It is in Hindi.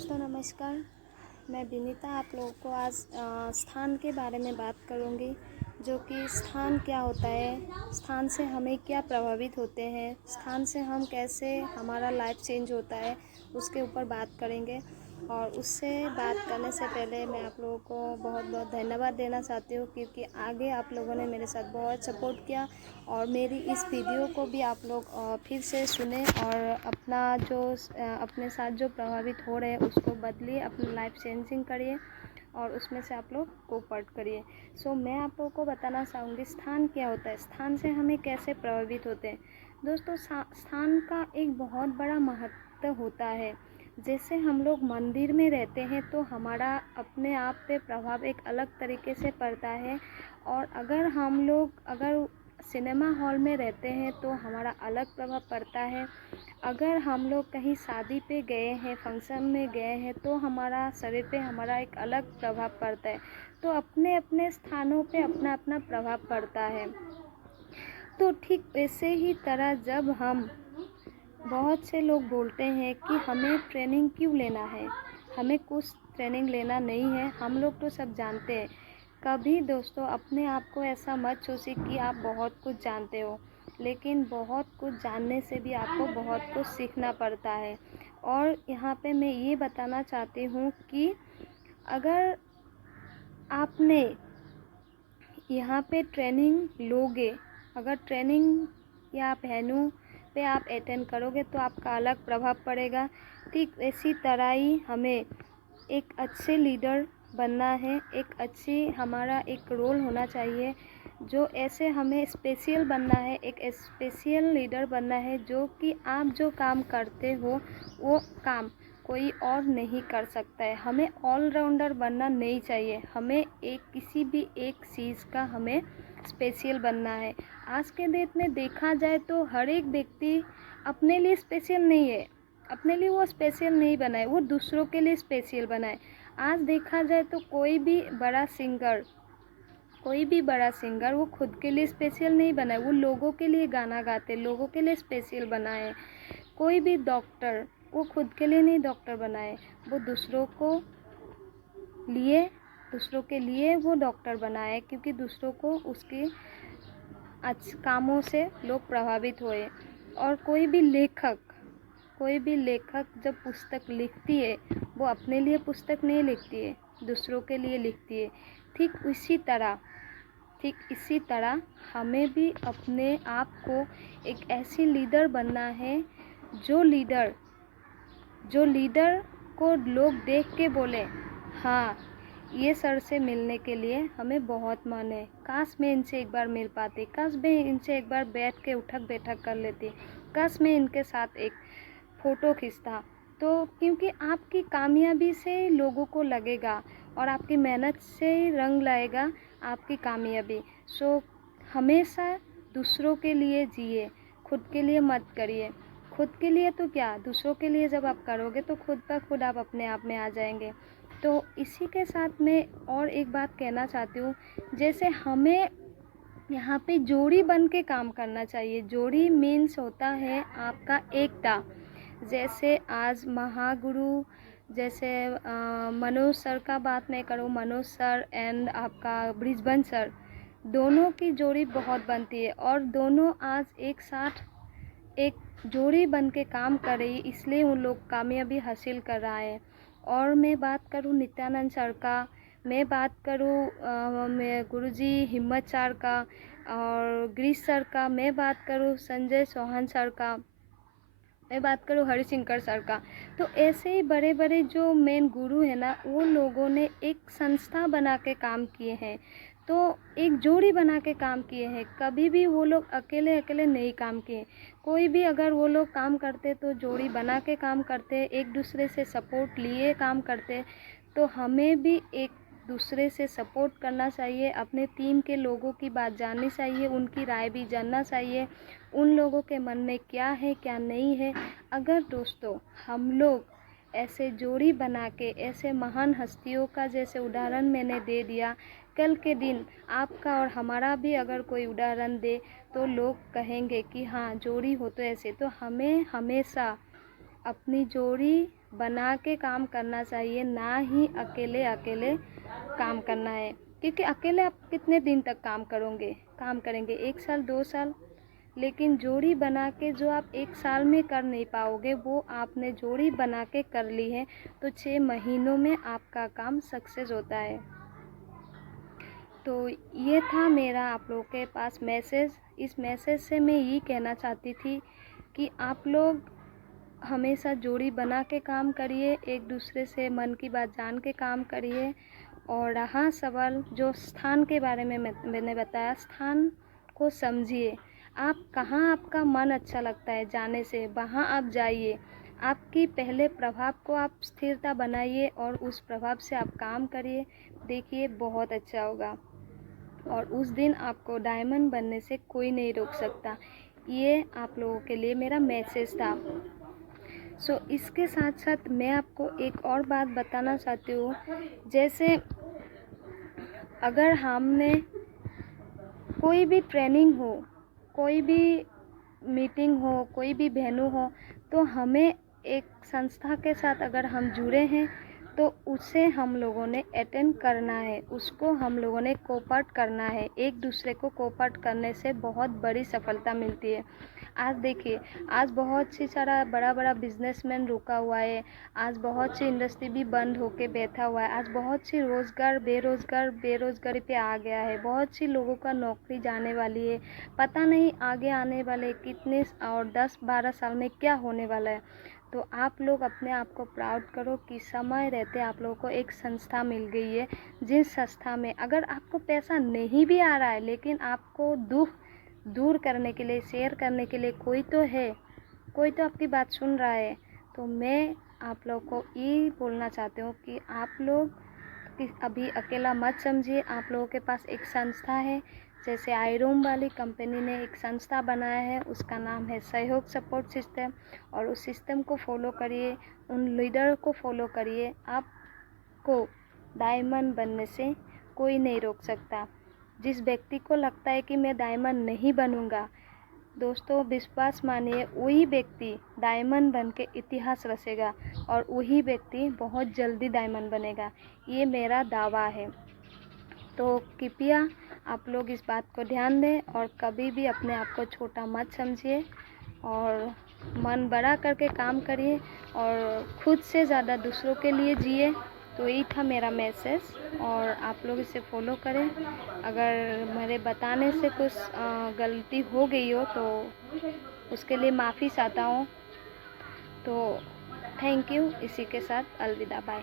दोस्तों नमस्कार। मैं विनीता आप लोगों को आज स्थान के बारे में बात करूंगी, जो कि स्थान क्या होता है, स्थान से हमें क्या प्रभावित होते हैं, स्थान से हम कैसे हमारा लाइफ चेंज होता है, उसके ऊपर बात करेंगे। और उससे बात करने से पहले मैं आप लोगों को बहुत बहुत धन्यवाद देना चाहती हूँ, क्योंकि आगे आप लोगों ने मेरे साथ बहुत सपोर्ट किया और मेरी इस वीडियो को भी आप लोग फिर से सुने और अपने साथ जो प्रभावित हो रहे हैं उसको बदलिए, अपनी लाइफ चेंजिंग करिए और उसमें से आप लोग कोऑपरेट करिए। मैं आप लोगों को बताना चाहूँगी स्थान क्या होता है, स्थान से हमें कैसे प्रभावित होते हैं। दोस्तों स्थान का एक बहुत बड़ा महत्व होता है। जैसे हम लोग मंदिर में रहते हैं तो हमारा अपने आप पे प्रभाव एक अलग तरीके से पड़ता है, और अगर सिनेमा हॉल में रहते हैं तो हमारा अलग प्रभाव पड़ता है। अगर हम लोग कहीं शादी पे गए हैं, फंक्शन में गए हैं, तो हमारा शरीर पे हमारा एक अलग प्रभाव पड़ता है। तो अपने अपने स्थानों पे अपना अपना प्रभाव पड़ता है। तो ठीक वैसे ही तरह जब बहुत से लोग बोलते हैं कि हमें ट्रेनिंग क्यों लेना है, हमें कुछ ट्रेनिंग लेना नहीं है, हम लोग तो सब जानते हैं। कभी दोस्तों अपने आप को ऐसा मत सोचिए कि आप बहुत कुछ जानते हो, लेकिन बहुत कुछ जानने से भी आपको बहुत कुछ सीखना पड़ता है। और यहाँ पे मैं ये बताना चाहती हूँ कि अगर आपने यहाँ पे ट्रेनिंग लोगे, अगर ट्रेनिंग या वेन्यू पे आप अटेंड करोगे तो आपका अलग प्रभाव पड़ेगा। ठीक इसी तरह ही हमें एक अच्छे लीडर बनना है, हमारा एक रोल होना चाहिए, जो ऐसे हमें स्पेशल बनना है, एक स्पेशल लीडर बनना है, जो कि आप जो काम करते हो वो काम कोई और नहीं कर सकता है। हमें ऑलराउंडर बनना नहीं चाहिए, हमें किसी भी एक चीज़ का हमें स्पेशल बनना है। आज के डेट में देखा जाए तो हर एक व्यक्ति अपने लिए स्पेशल नहीं है, अपने लिए वो स्पेशल नहीं बना है, वो दूसरों के लिए स्पेशल बना है। आज देखा जाए तो कोई भी बड़ा सिंगर वो खुद के लिए स्पेशल नहीं बना है, वो लोगों के लिए गाना गाते, लोगों के लिए स्पेशल बना है। कोई भी डॉक्टर वो खुद के लिए नहीं डॉक्टर बना है, वो दूसरों के लिए वो डॉक्टर बना है, क्योंकि दूसरों को उसके अच्छे कामों से लोग प्रभावित हुए। और कोई भी लेखक जब पुस्तक लिखती है, वो अपने लिए पुस्तक नहीं लिखती है, दूसरों के लिए लिखती है। ठीक इसी तरह हमें भी अपने आप को एक ऐसी लीडर बनना है, जो लीडर को लोग देख के बोले, हाँ ये सर से मिलने के लिए हमें बहुत मन है, काश मैं इनसे एक बार मिल पाती, काश मैं इनसे एक बार बैठ के उठक बैठक कर लेती, काश मैं इनके साथ एक फ़ोटो खींचता। तो क्योंकि आपकी कामयाबी से लोगों को लगेगा और आपकी मेहनत से ही रंग लाएगा आपकी कामयाबी। हमेशा दूसरों के लिए जिए, खुद के लिए मत करिए। खुद के लिए तो क्या, दूसरों के लिए जब आप करोगे तो खुद ब खुद आप अपने आप में आ जाएंगे। तो इसी के साथ मैं और एक बात कहना चाहती हूँ, जैसे हमें यहाँ पे जोड़ी बन के काम करना चाहिए। जोड़ी मीन्स होता है आपका एकता। जैसे आज महागुरु, जैसे मनोज सर का बात मैं करूँ, मनोज सर एंड आपका ब्रिजबन सर, दोनों की जोड़ी बहुत बनती है और दोनों आज एक साथ एक जोड़ी बन के काम कर रही है, इसलिए उन लोग कामयाबी हासिल कर रहा है। और मैं बात करूँ नित्यानंद सर का, मैं बात करूँ मैं गुरुजी हिम्मत सर का और गिरीश सर का, मैं बात करूँ संजय चौहान सर का, मैं बात करूँ हरिशंकर सर का। तो ऐसे ही बड़े बड़े जो मेन गुरु है ना, वो लोगों ने एक संस्था बना के काम किए हैं, तो एक जोड़ी बना के काम किए हैं। कभी भी वो लोग अकेले अकेले नहीं काम किए। कोई भी अगर वो लोग काम करते तो जोड़ी बना के काम करते, एक दूसरे से सपोर्ट लिए काम करते। तो हमें भी एक दूसरे से सपोर्ट करना चाहिए, अपने टीम के लोगों की बात जाननी चाहिए, उनकी राय भी जानना चाहिए, उन लोगों के मन में क्या है क्या नहीं है। अगर दोस्तों हम लोग ऐसे जोड़ी बना के, ऐसे महान हस्तियों का जैसे उदाहरण मैंने दे दिया, कल के दिन आपका और हमारा भी अगर कोई उदाहरण दे तो लोग कहेंगे कि हाँ जोड़ी हो तो ऐसे। तो हमें हमेशा अपनी जोड़ी बना के काम करना चाहिए, ना ही अकेले अकेले काम करना है। क्योंकि अकेले आप कितने दिन तक काम करेंगे 1 साल 2 साल, लेकिन जोड़ी बना के जो आप 1 साल में कर नहीं पाओगे, वो आपने जोड़ी बना के कर ली है तो 6 महीनों में आपका काम सक्सेस होता है। तो ये था मेरा आप लोगों के पास मैसेज। इस मैसेज से मैं यही कहना चाहती थी कि आप लोग हमेशा जोड़ी बना के काम करिए, एक दूसरे से मन की बात जान के काम करिए। और रहा सवाल जो स्थान के बारे में मैंने बताया, स्थान को समझिए। आप कहाँ आपका मन अच्छा लगता है जाने से, वहाँ आप जाइए। आपकी पहले प्रभाव को आप स्थिरता बनाइए और उस प्रभाव से आप काम करिए, देखिए बहुत अच्छा होगा। और उस दिन आपको डायमंड बनने से कोई नहीं रोक सकता। ये आप लोगों के लिए मेरा मैसेज था। इसके साथ साथ मैं आपको एक और बात बताना चाहती हूँ। जैसे अगर हमने कोई भी ट्रेनिंग हो, कोई भी मीटिंग हो, कोई भी वेन्यू हो, तो हमें एक संस्था के साथ अगर हम जुड़े हैं तो उसे हम लोगों ने अटेंड करना है, उसको हम लोगों ने कोऑपरेट करना है। एक दूसरे को कोऑपरेट करने से बहुत बड़ी सफलता मिलती है। आज देखिए, आज बहुत सी सारा बड़ा बड़ा बिजनेसमैन रुका हुआ है, आज बहुत सी इंडस्ट्री भी बंद होके बैठा हुआ है, आज बहुत सी बेरोज़गारी पे आ गया है, बहुत सी लोगों का नौकरी जाने वाली है। पता नहीं आगे आने वाले कितने और 10-12 साल में क्या होने वाला है। तो आप लोग अपने आप को प्राउड करो कि समय रहते आप लोगों को एक संस्था मिल गई है, जिस संस्था में अगर आपको पैसा नहीं भी आ रहा है, लेकिन आपको दुख दूर करने के लिए, शेयर करने के लिए कोई तो है, कोई तो आपकी बात सुन रहा है। तो मैं आप लोगों को ये बोलना चाहती हूँ कि आप लोग अभी अकेला मत समझिए। आप लोगों के पास एक संस्था है, जैसे आईरूम वाली कंपनी ने एक संस्था बनाया है, उसका नाम है सहयोग सपोर्ट सिस्टम। और उस सिस्टम को फॉलो करिए, उन लीडर को फॉलो करिए। आपको डायमंड बनने से कोई नहीं रोक सकता। जिस व्यक्ति को लगता है कि मैं डायमंड नहीं बनूंगा, दोस्तों विश्वास मानिए, वही व्यक्ति डायमंड बन के इतिहास रचेगा और वही व्यक्ति बहुत जल्दी डायमंड बनेगा। ये मेरा दावा है। तो कृपया आप लोग इस बात को ध्यान दें और कभी भी अपने आप को छोटा मत समझिए और मन बड़ा करके काम करिए और खुद से ज़्यादा दूसरों के लिए जिए। तो यही था मेरा मैसेज और आप लोग इसे फॉलो करें। अगर मेरे बताने से कुछ गलती हो गई हो तो उसके लिए माफ़ी चाहता हूँ। तो थैंक यू। इसी के साथ अलविदा, बाय।